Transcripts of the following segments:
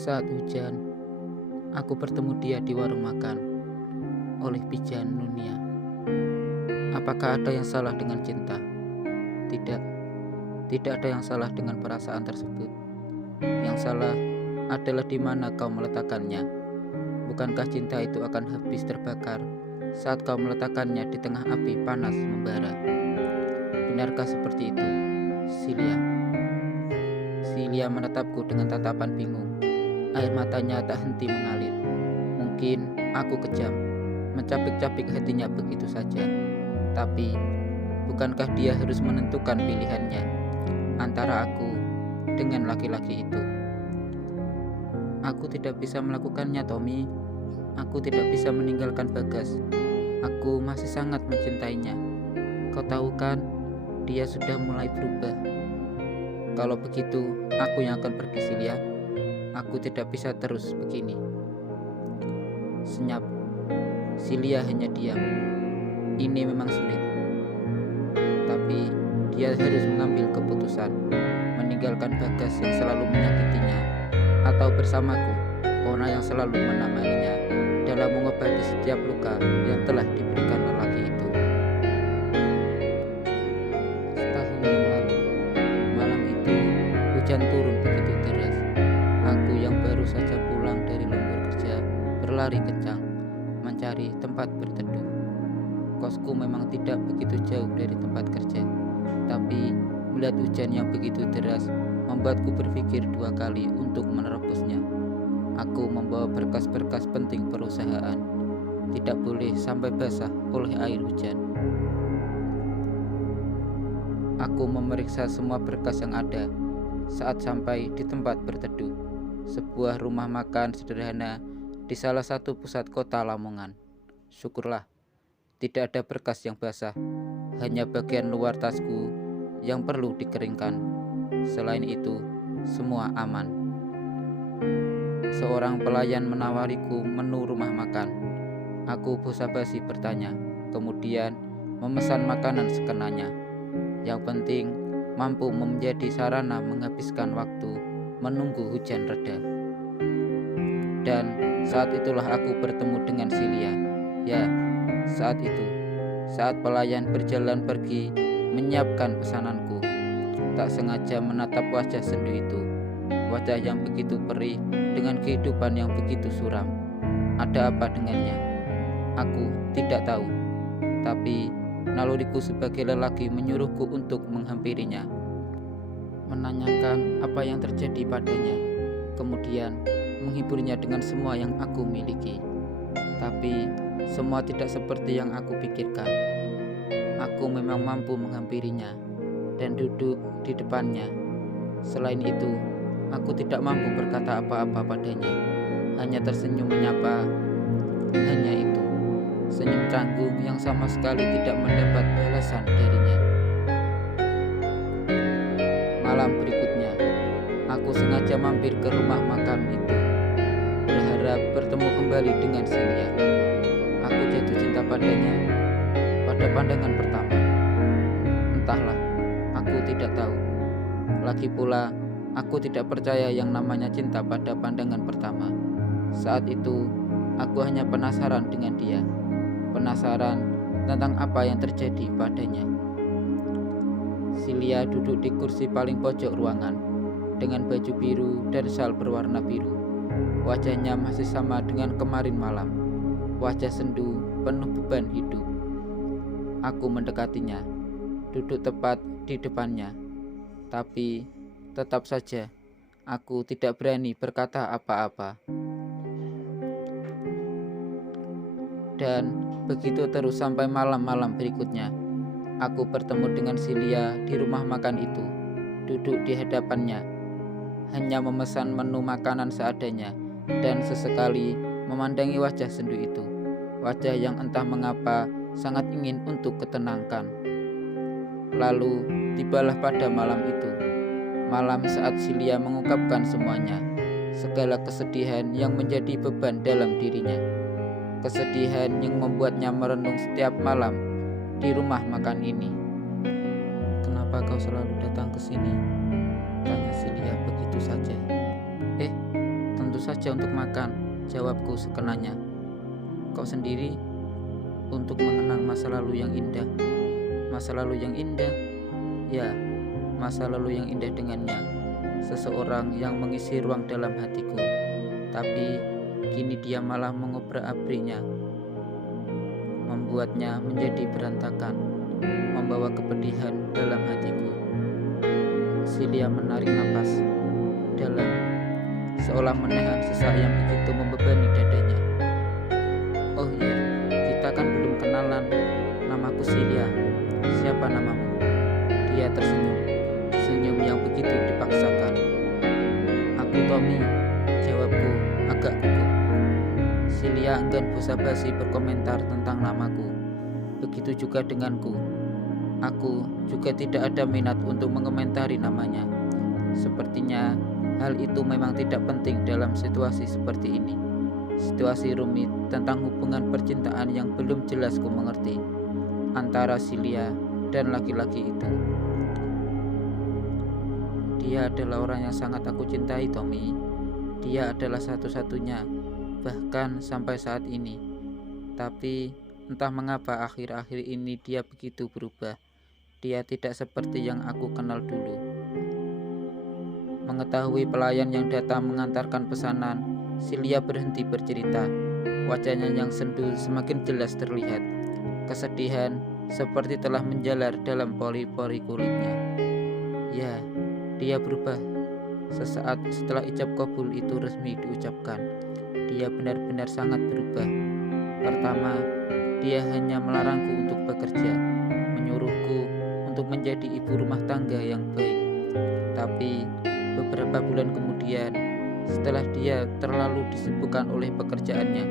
Saat hujan, aku bertemu dia di warung makan oleh pijan Nunia. Apakah ada yang salah dengan cinta? Tidak, tidak ada yang salah dengan perasaan tersebut. Yang salah adalah di mana kau meletakkannya. Bukankah cinta itu akan habis terbakar saat kau meletakkannya di tengah api panas membara? Benarkah seperti itu, Silia? Silia menatapku dengan tatapan bingung. Air matanya tak henti mengalir. Mungkin aku kejam, mencapik-capik hatinya begitu saja. Tapi, bukankah dia harus menentukan pilihannya antara aku dengan laki-laki itu? Aku tidak bisa melakukannya, Tommy. Aku tidak bisa meninggalkan Bagas. Aku masih sangat mencintainya. Kau tahu kan, dia sudah mulai berubah. Kalau begitu, aku yang akan pergi, Silia. Aku tidak bisa terus begini. Senyap. Silia hanya diam. Ini memang sulit. Tapi dia harus mengambil keputusan, meninggalkan Bagas yang selalu menyakitinya, atau bersamaku, Ona yang selalu menemaninya dalam mengobati setiap luka yang telah diberikan lelaki itu. Setahun yang lalu, malam itu hujan turun begitu deras. Aku yang baru saja pulang dari lembur kerja berlari kencang mencari tempat berteduh. Kosku memang tidak begitu jauh dari tempat kerja, tapi melihat hujan yang begitu deras membuatku berpikir dua kali untuk menerobosnya. Aku membawa berkas-berkas penting perusahaan, tidak boleh sampai basah oleh air hujan. Aku memeriksa semua berkas yang ada saat sampai di tempat berteduh, sebuah rumah makan sederhana di salah satu pusat kota Lamongan. Syukurlah, tidak ada berkas yang basah, hanya bagian luar tasku yang perlu dikeringkan. Selain itu, semua aman. Seorang pelayan menawariku menu rumah makan. Aku basa-basi bertanya, kemudian memesan makanan sekenanya. Yang penting, mampu menjadi sarana menghabiskan waktu menunggu hujan reda. Dan saat itulah aku bertemu dengan Silia. Ya, saat itu, saat pelayan berjalan pergi menyiapkan pesananku, tak sengaja menatap wajah sendu itu. Wajah yang begitu perih dengan kehidupan yang begitu suram. Ada apa dengannya? Aku tidak tahu. Tapi naluriku sebagai lelaki menyuruhku untuk menghampirinya, menanyakan apa yang terjadi padanya, kemudian menghiburnya dengan semua yang aku miliki. Tapi semua tidak seperti yang aku pikirkan. Aku memang mampu menghampirinya dan duduk di depannya. Selain itu, aku tidak mampu berkata apa-apa padanya, hanya tersenyum menyapa. Hanya itu, senyum canggung yang sama sekali tidak mendapat balasan darinya. Malam berikutnya, aku sengaja mampir ke rumah makan itu, berharap bertemu kembali dengan Silia. Aku jatuh cinta padanya pada pandangan pertama. Entahlah, aku tidak tahu. Lagi pula, aku tidak percaya yang namanya cinta pada pandangan pertama. Saat itu, aku hanya penasaran dengan dia, penasaran tentang apa yang terjadi padanya. Silia duduk di kursi paling pojok ruangan dengan baju biru dan sjal berwarna biru. Wajahnya masih sama dengan kemarin malam, wajah sendu penuh beban hidup. Aku mendekatinya, duduk tepat di depannya, tapi tetap saja aku tidak berani berkata apa-apa. Dan begitu terus sampai malam-malam berikutnya. Aku bertemu dengan Silia di rumah makan itu, duduk di hadapannya, hanya memesan menu makanan seadanya, dan sesekali memandangi wajah sendu itu, wajah yang entah mengapa sangat ingin untuk ketenangkan. Lalu tibalah pada malam itu, malam saat Silia mengungkapkan semuanya, segala kesedihan yang menjadi beban dalam dirinya, kesedihan yang membuatnya merenung setiap malam di rumah makan ini. "Kenapa kau selalu datang ke sini?" tanya Silia begitu saja. Tentu saja untuk makan, jawabku sekenanya. Kau sendiri? Untuk mengenang masa lalu yang indah. Masa lalu yang indah? Ya, masa lalu yang indah dengannya. Seseorang yang mengisi ruang dalam hatiku. Tapi kini dia malah mengobrak-abrinya, membuatnya menjadi berantakan, membawa kepedihan dalam hatiku. Silia menarik napas dalam, seolah menahan sesak yang begitu membebani dadanya. Oh iya, kita kan belum kenalan. Namaku Silia. Siapa namamu? Dia tersenyum, senyum yang begitu dipaksakan. Aku Tommy, jawabku agak gugup. Silia enggan basa-basi berkomentar tentang namaku. Begitu juga denganku. Aku juga tidak ada minat untuk mengomentari namanya. Sepertinya hal itu memang tidak penting dalam situasi seperti ini. Situasi rumit tentang hubungan percintaan yang belum jelas ku mengerti antara Silia dan laki-laki itu. Dia adalah orang yang sangat aku cintai, Tommy. Dia adalah satu-satunya, bahkan sampai saat ini. Tapi entah mengapa akhir-akhir ini dia begitu berubah. Dia tidak seperti yang aku kenal dulu. Mengetahui pelayan yang datang mengantarkan pesanan, Silia berhenti bercerita. Wajahnya yang sendu semakin jelas terlihat. Kesedihan seperti telah menjalar dalam pori-pori kulitnya. Ya, dia berubah. Sesaat setelah ijab kabul itu resmi diucapkan, dia benar-benar sangat berubah. Pertama, dia hanya melarangku untuk bekerja, menyuruhku untuk menjadi ibu rumah tangga yang baik. Tapi beberapa bulan kemudian, setelah dia terlalu disibukkan oleh pekerjaannya,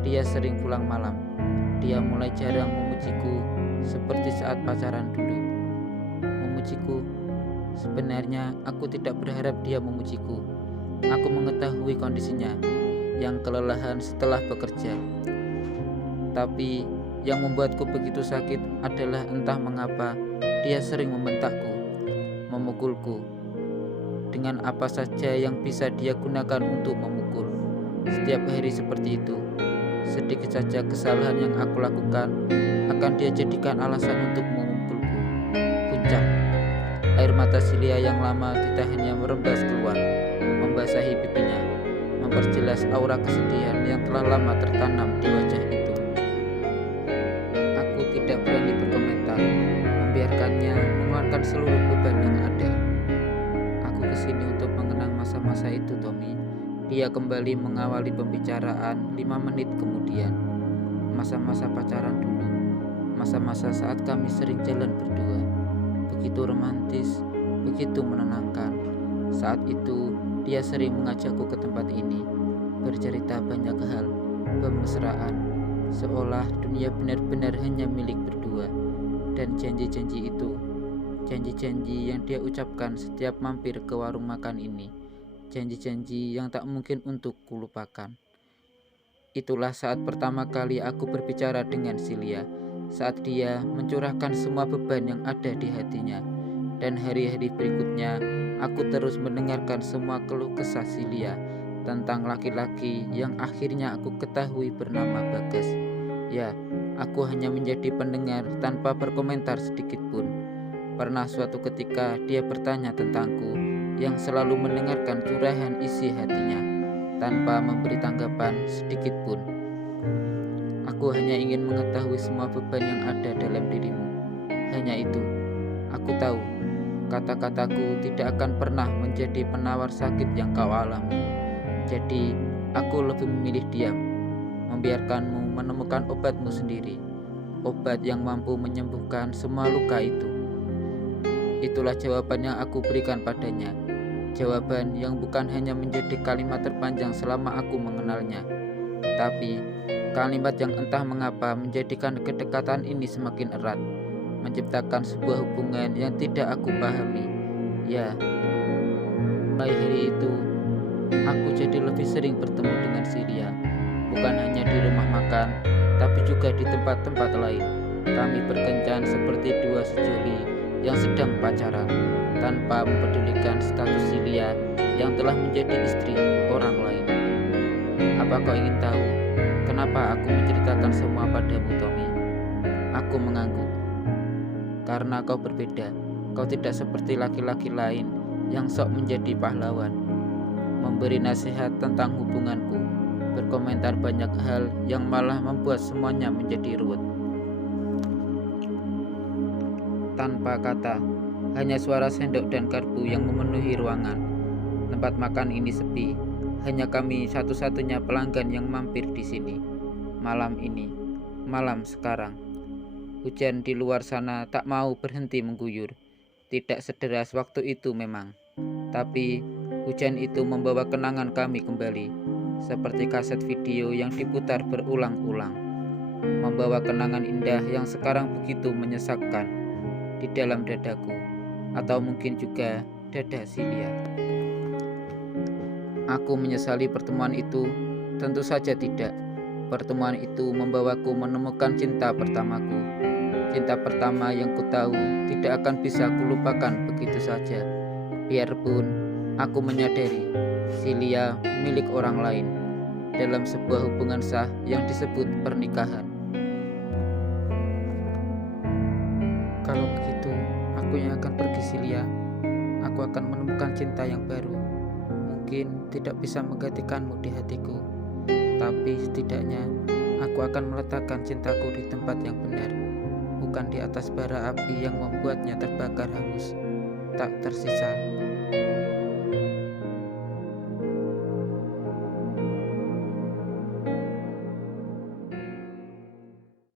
dia sering pulang malam. Dia mulai jarang memujiku seperti saat pacaran dulu. Memujiku? Sebenarnya aku tidak berharap dia memujiku. Aku mengetahui kondisinya, yang kelelahan setelah bekerja. Tapi yang membuatku begitu sakit adalah entah mengapa dia sering membentakku, memukulku, dengan apa saja yang bisa dia gunakan untuk memukul. Setiap hari seperti itu. Sedikit saja kesalahan yang aku lakukan akan dia jadikan alasan untuk memukulku. Puncak. Air mata Silia yang lama ditahannya merembas keluar, membasahi pipinya, memperjelas aura kesedihan yang telah lama tertanam di wajah itu. Aku tidak berani berkomentar, membiarkannya mengeluarkan seluruh beban yang ada. Aku kesini untuk mengenang masa-masa itu, Tommy. Dia kembali mengawali pembicaraan 5 menit kemudian. Masa-masa pacaran dulu, masa-masa saat kami sering jalan berdua. Begitu romantis, begitu menenangkan. Saat itu, dia sering mengajakku ke tempat ini, bercerita banyak hal, bermesraan, seolah dunia benar-benar hanya milik berdua. Dan janji-janji itu, janji-janji yang dia ucapkan setiap mampir ke warung makan ini, janji-janji yang tak mungkin untuk kulupakan. Itulah saat pertama kali aku berbicara dengan Silia, saat dia mencurahkan semua beban yang ada di hatinya. Dan hari-hari berikutnya, aku terus mendengarkan semua keluh kesah Silia tentang laki-laki yang akhirnya aku ketahui bernama Bagas. Ya, aku hanya menjadi pendengar tanpa berkomentar sedikit pun. Pernah suatu ketika dia bertanya tentangku, yang selalu mendengarkan curahan isi hatinya tanpa memberi tanggapan sedikit pun. Aku hanya ingin mengetahui semua beban yang ada dalam dirimu. Hanya itu. Aku tahu kata-kataku tidak akan pernah menjadi penawar sakit yang kau alami. Jadi aku lebih memilih diam, membiarkanmu menemukan obatmu sendiri, obat yang mampu menyembuhkan semua luka itu. Itulah jawaban yang aku berikan padanya. Jawaban yang bukan hanya menjadi kalimat terpanjang selama aku mengenalnya, tapi kalimat yang entah mengapa menjadikan kedekatan ini semakin erat, menciptakan sebuah hubungan yang tidak aku pahami. Ya, mulai hari itu, aku jadi lebih sering bertemu dengan Silia, bukan hanya di rumah makan, tapi juga di tempat-tempat lain. Kami berkencan seperti dua sejoli yang sedang pacaran, tanpa mempedulikan status Silia yang telah menjadi istri orang lain. Apa kau ingin tahu kenapa aku menceritakan semua padamu, Tommy? Aku mengangguk. Karena kau berbeda. Kau tidak seperti laki-laki lain yang sok menjadi pahlawan, memberi nasihat tentang hubunganku, berkomentar banyak hal yang malah membuat semuanya menjadi ruwet. Tanpa kata, hanya suara sendok dan garpu yang memenuhi ruangan. Tempat makan ini sepi, hanya kami satu-satunya pelanggan yang mampir di sini. Malam ini, malam sekarang. Hujan di luar sana tak mau berhenti mengguyur. Tidak sederas waktu itu memang, tapi hujan itu membawa kenangan kami kembali, seperti kaset video yang diputar berulang-ulang. Membawa kenangan indah yang sekarang begitu menyesakkan di dalam dadaku, atau mungkin juga dada Silia. Aku menyesali pertemuan itu? Tentu saja tidak. Pertemuan itu membawaku menemukan cinta pertamaku. Cinta pertama yang ku tahu tidak akan bisa kulupakan begitu saja. Biarpun aku menyadari Silia milik orang lain dalam sebuah hubungan sah yang disebut pernikahan. Kalau begitu, aku yang akan pergi, Silia. Aku akan menemukan cinta yang baru. Mungkin tidak bisa menggantikanmu di hatiku, tapi setidaknya aku akan meletakkan cintaku di tempat yang benar, bukan di atas bara api yang membuatnya terbakar hangus, tak tersisa.